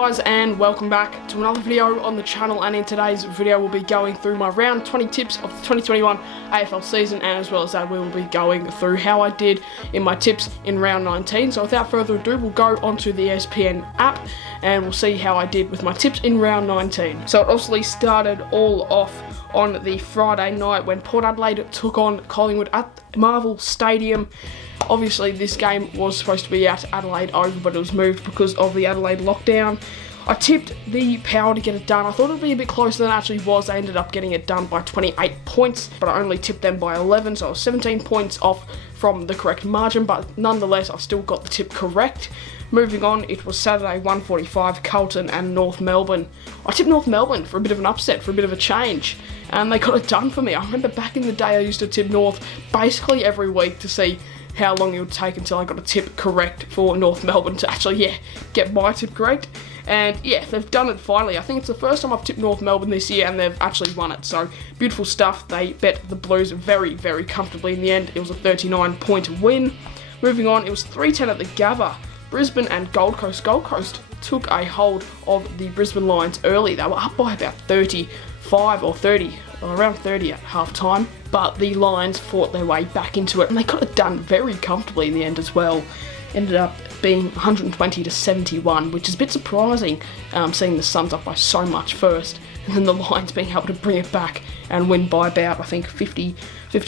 guys, and welcome back to another video on the channel. And in today's video we'll be going through my round 20 tips of the 2021 AFL season, and as well as that we will be going through how I did in my tips in round 19. So without further ado, we'll go onto the ESPN app and we'll see how I did with my tips in round 19. So it obviously started all off on the Friday night when Port Adelaide took on Collingwood at Marvel Stadium. Obviously this game was supposed to be at Adelaide Oval, but it was moved because of the Adelaide lockdown. I tipped the Power to get it done. I thought it would be a bit closer than it actually was. They ended up getting it done by 28 points, but I only tipped them by 11, so I was 17 points off from the correct margin, but nonetheless I've still got the tip correct. Moving on, it was Saturday 1:45, Carlton and North Melbourne. I tipped North Melbourne for a bit of an upset, for a bit of a change, and they got it done for me. I remember back in the day I used to tip North basically every week to see how long it would take until I got a tip correct for North Melbourne to actually, get my tip correct. And yeah, they've done it finally. I think it's the first time I've tipped North Melbourne this year and they've actually won it. So beautiful stuff. They bet the Blues very, very comfortably in the end. It was a 39-point win. Moving on, it was 3-10 at the Gabba. Brisbane and Gold Coast. Gold Coast took a hold of the Brisbane Lions early. They were up by about 35 or 30, or around 30 at half time. But the Lions fought their way back into it and they got it done very comfortably in the end as well. Ended up being 120-71, which is a bit surprising, seeing the Suns up by so much first, and then the Lions being able to bring it back and win by about, I think, 50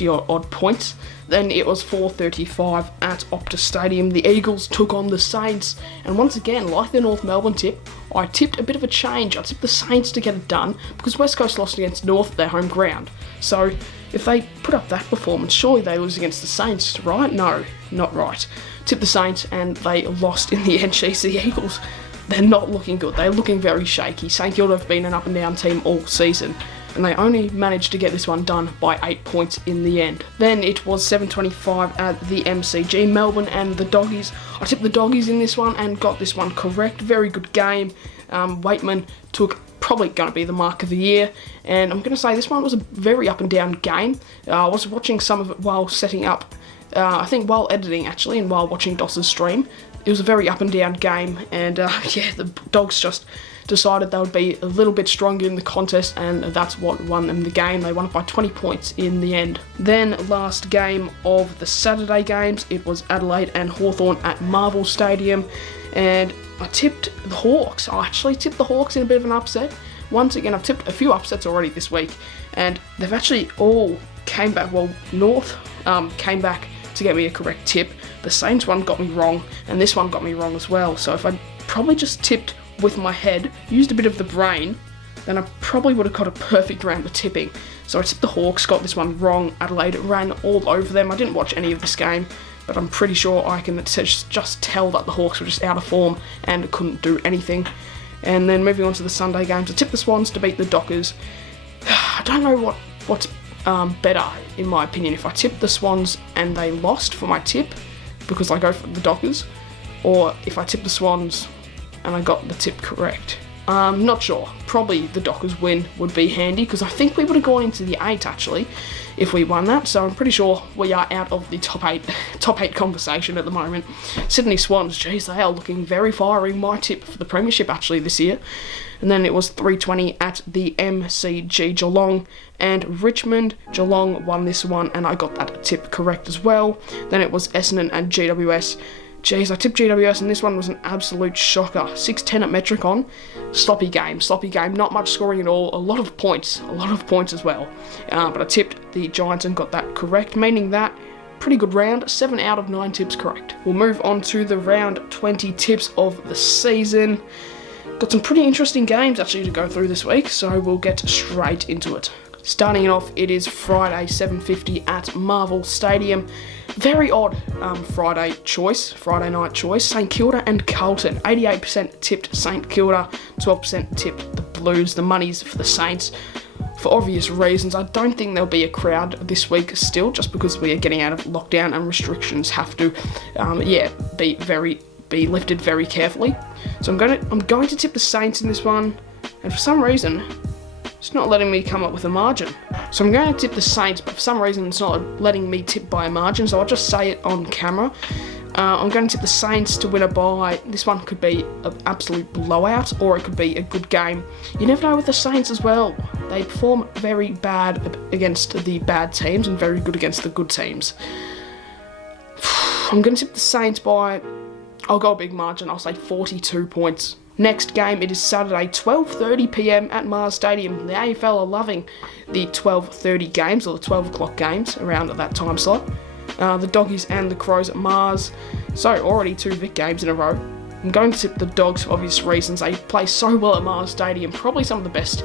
odd points. Then it was 4:35 at Optus Stadium. The Eagles took on the Saints, and once again, like the North Melbourne tip, I tipped a bit of a change. I tipped the Saints to get it done because West Coast lost against North at their home ground. So if they put up that performance, surely they lose against the Saints, right? No, not right. Tipped the Saints and they lost in the end. Jeez, the Eagles, they're not looking good. They're looking very shaky. St Kilda have been an up and down team all season, and they only managed to get this one done by 8 points in the end. Then it was 7:25 at the MCG, Melbourne and the Doggies. I tipped the Doggies in this one and got this one correct. Very good game. Waitman took probably going to be the mark of the year, and I'm going to say this one was a very up and down game. I was watching some of it while setting up, I think while editing actually, and while watching Doss's stream. It was a very up and down game, and the Dogs just decided they would be a little bit stronger in the contest, and that's what won them the game. They won it by 20 points in the end. Then last game of the Saturday games, it was Adelaide and Hawthorn at Marvel Stadium, and I tipped the Hawks. I actually tipped the Hawks in a bit of an upset. Once again, I've tipped a few upsets already this week, and they've actually all came back. Well, North came back to get me a correct tip. The Saints one got me wrong, and this one got me wrong as well. So if I probably just tipped with my head, used a bit of the brain, then I probably would have got a perfect round of tipping. So I tipped the Hawks, got this one wrong. Adelaide ran all over them. I didn't watch any of this game, but I'm pretty sure I can just tell that the Hawks were just out of form and couldn't do anything. And then moving on to the Sunday games, I tipped the Swans to beat the Dockers. I don't know what's better, in my opinion, if I tipped the Swans and they lost for my tip because I go for the Dockers, or if I tipped the Swans and I got the tip correct. Not sure. Probably the Dockers win would be handy, because I think we would have gone into the 8 actually if we won that. So I'm pretty sure we are out of the top 8 conversation at the moment. Sydney Swans, geez, they are looking very fiery. My tip for the premiership actually this year. And then it was 3:20 at the MCG, Geelong and Richmond. Geelong won this one and I got that tip correct as well. Then it was Essendon and GWS. Jeez, I tipped GWS and this one was an absolute shocker. 6-10 at Metricon. Sloppy game, not much scoring at all. A lot of points as well. But I tipped the Giants and got that correct, meaning that pretty good round, 7 out of 9 tips correct. We'll move on to the round 20 tips of the season. Got some pretty interesting games actually to go through this week, so we'll get straight into it. Starting it off, it is Friday 7:50 at Marvel Stadium. Very odd Friday night choice. St Kilda and Carlton. 88% tipped St Kilda, 12% tipped the Blues. The money's for the Saints for obvious reasons. I don't think there'll be a crowd this week still, just because we are getting out of lockdown and restrictions have to, be lifted very carefully. So I'm going to tip the Saints in this one, and for some reason it's not letting me come up with a margin. So I'm going to tip the Saints, but for some reason it's not letting me tip by a margin, so I'll just say it on camera. I'm going to tip the Saints to win a bye. This one could be an absolute blowout, or it could be a good game. You never know with the Saints as well. They perform very bad against the bad teams and very good against the good teams. I'm going to tip the Saints by, I'll go a big margin, I'll say 42 points. Next game, it is Saturday, 12:30 PM at Mars Stadium. The AFL are loving the 12:30 games, or the 12 o'clock games, around at that time slot. The Doggies and the Crows at Mars. So, already 2 Vic games in a row. I'm going to tip the Dogs for obvious reasons. They play so well at Mars Stadium. Probably some of the best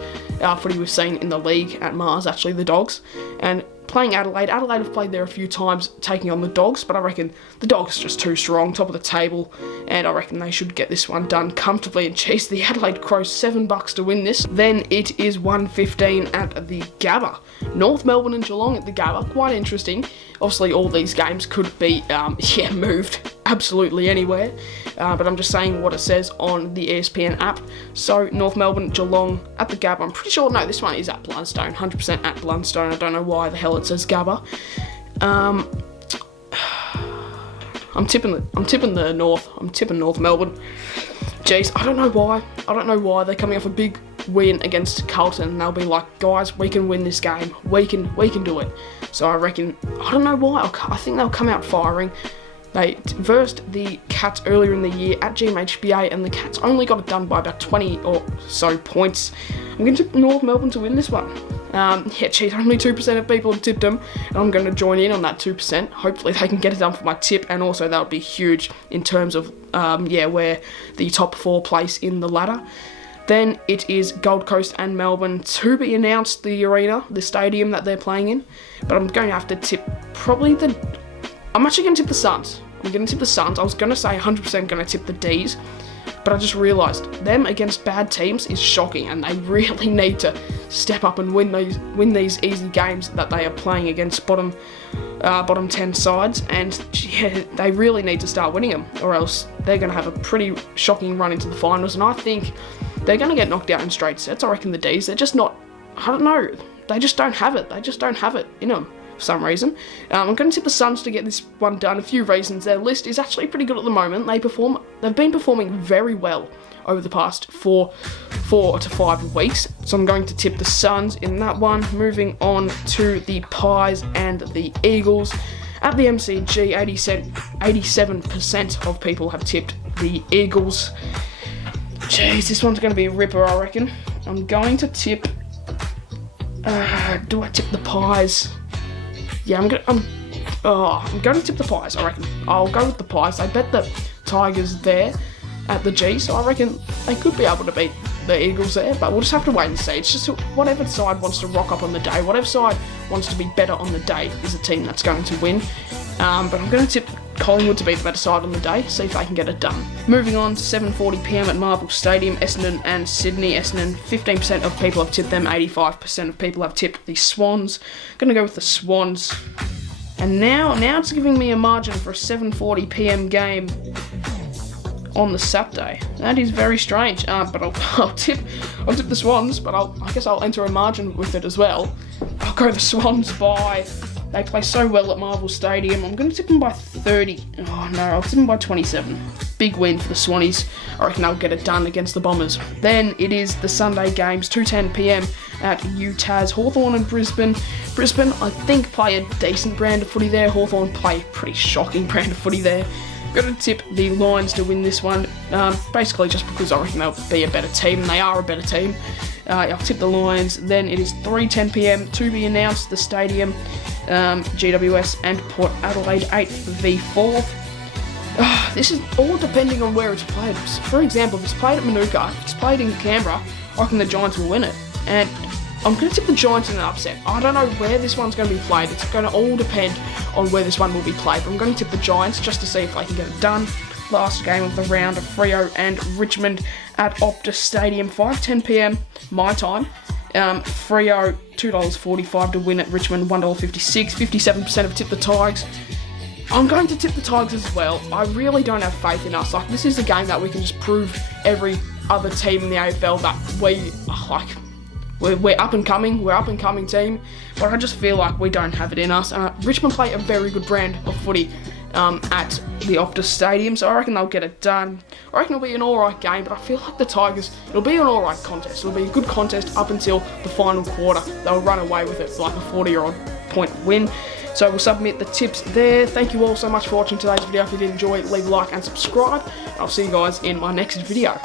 footy we've seen in the league at Mars, actually, the Dogs. And playing Adelaide have played there a few times, taking on the Dogs, but I reckon the Dogs are just too strong, top of the table, and I reckon they should get this one done comfortably. And geez, the Adelaide Crows, $7 to win this. Then it is 1:15 at the Gabba. North Melbourne and Geelong at the Gabba, quite interesting. Obviously, all these games could be, moved absolutely anywhere, but I'm just saying what it says on the ESPN app. So, North Melbourne, Geelong at the Gabba. I'm pretty sure, no, this one is at Blundstone, 100% at Blundstone. I don't know why the hell it says Gabba. I'm tipping the North. I'm tipping North Melbourne. Jeez, I don't know why. They're coming off a big win against Carlton, and they'll be like, guys, we can win this game. We can do it. So I reckon, I don't know why. I think they'll come out firing. They versed the Cats earlier in the year at GMHBA, and the Cats only got it done by about 20 or so points. I'm going to tip North Melbourne to win this one. Only 2% of people have tipped them, and I'm going to join in on that 2%. Hopefully they can get it done for my tip, and also that would be huge in terms of, where the top 4 place in the ladder. Then it is Gold Coast and Melbourne to be announced, the arena, the stadium that they're playing in. But I'm going to have to tip I'm actually going to tip the Suns. I'm going to tip the Suns. I was going to say 100% going to tip the Ds, but I just realised them against bad teams is shocking, and they really need to step up and win these easy games that they are playing against bottom 10 sides, and they really need to start winning them, or else they're going to have a pretty shocking run into the finals, and I think they're going to get knocked out in straight sets. I reckon the Ds, they're just not, I don't know, they just don't have it. They just don't have it in them for some reason. I'm going to tip the Suns to get this one done. A few reasons. Their list is actually pretty good at the moment. They've been performing very well over the past 4 to 5 weeks. So I'm going to tip the Suns in that one. Moving on to the Pies and the Eagles. At the MCG, 87% of people have tipped the Eagles. Jeez, this one's going to be a ripper, I reckon. I'm going to tip... do I tip the Pies? Yeah, I'm going to tip the Pies, I reckon. I'll go with the Pies. I bet the Tigers there at the G, so I reckon they could be able to beat the Eagles there, but we'll just have to wait and see. It's just whatever side wants to rock up on the day, whatever side wants to be better on the day is the team that's going to win. But I'm going to tip Collingwood to be the better side on the day, see if they can get it done. Moving on to 7:40 PM at Marvel Stadium, Essendon and Sydney. Essendon, 15% of people have tipped them, 85% of people have tipped the Swans. Going to go with the Swans. And now it's giving me a margin for a 7:40 PM game on the Saturday. That is very strange, but I'll tip the Swans, but I guess I'll enter a margin with it as well. I'll go the Swans by... They play so well at Marvel Stadium. I'm going to tip them by 30. Oh no, I'll tip them by 27. Big win for the Swannies. I reckon they'll get it done against the Bombers. Then it is the Sunday games, 2:10 PM at UTAS. Hawthorn and Brisbane. Brisbane, I think, play a decent brand of footy there. Hawthorn play a pretty shocking brand of footy there. Got to tip the Lions to win this one, basically just because I reckon they'll be a better team, and they are a better team. I'll tip the Lions. Then it is 3:10 PM to be announced, the stadium, GWS and Port Adelaide 8v4. This is all depending on where it's played. For example, if it's played at Manuka, if it's played in Canberra, I reckon the Giants will win it. And I'm going to tip the Giants in an upset. I don't know where this one's going to be played. It's going to all depend on where this one will be played. But I'm going to tip the Giants just to see if they can get it done. Last game of the round of Freo and Richmond at Optus Stadium, 5:10 PM my time. Freo, $2.45 to win at Richmond, $1.56. 57% have tipped the Tigers. I'm going to tip the Tigers as well. I really don't have faith in us. Like, this is a game that we can just prove every other team in the AFL that we're up and coming. We're up and coming team, but I just feel like we don't have it in us. Richmond play a very good brand of footy. at the Optus Stadium, so I reckon they'll get it done. I reckon it'll be an alright game, but I feel like the Tigers, it'll be an alright contest. It'll be a good contest up until the final quarter. They'll run away with it like a 40-odd point win. So we'll submit the tips there. Thank you all so much for watching today's video. If you did enjoy, leave a like and subscribe. I'll see you guys in my next video.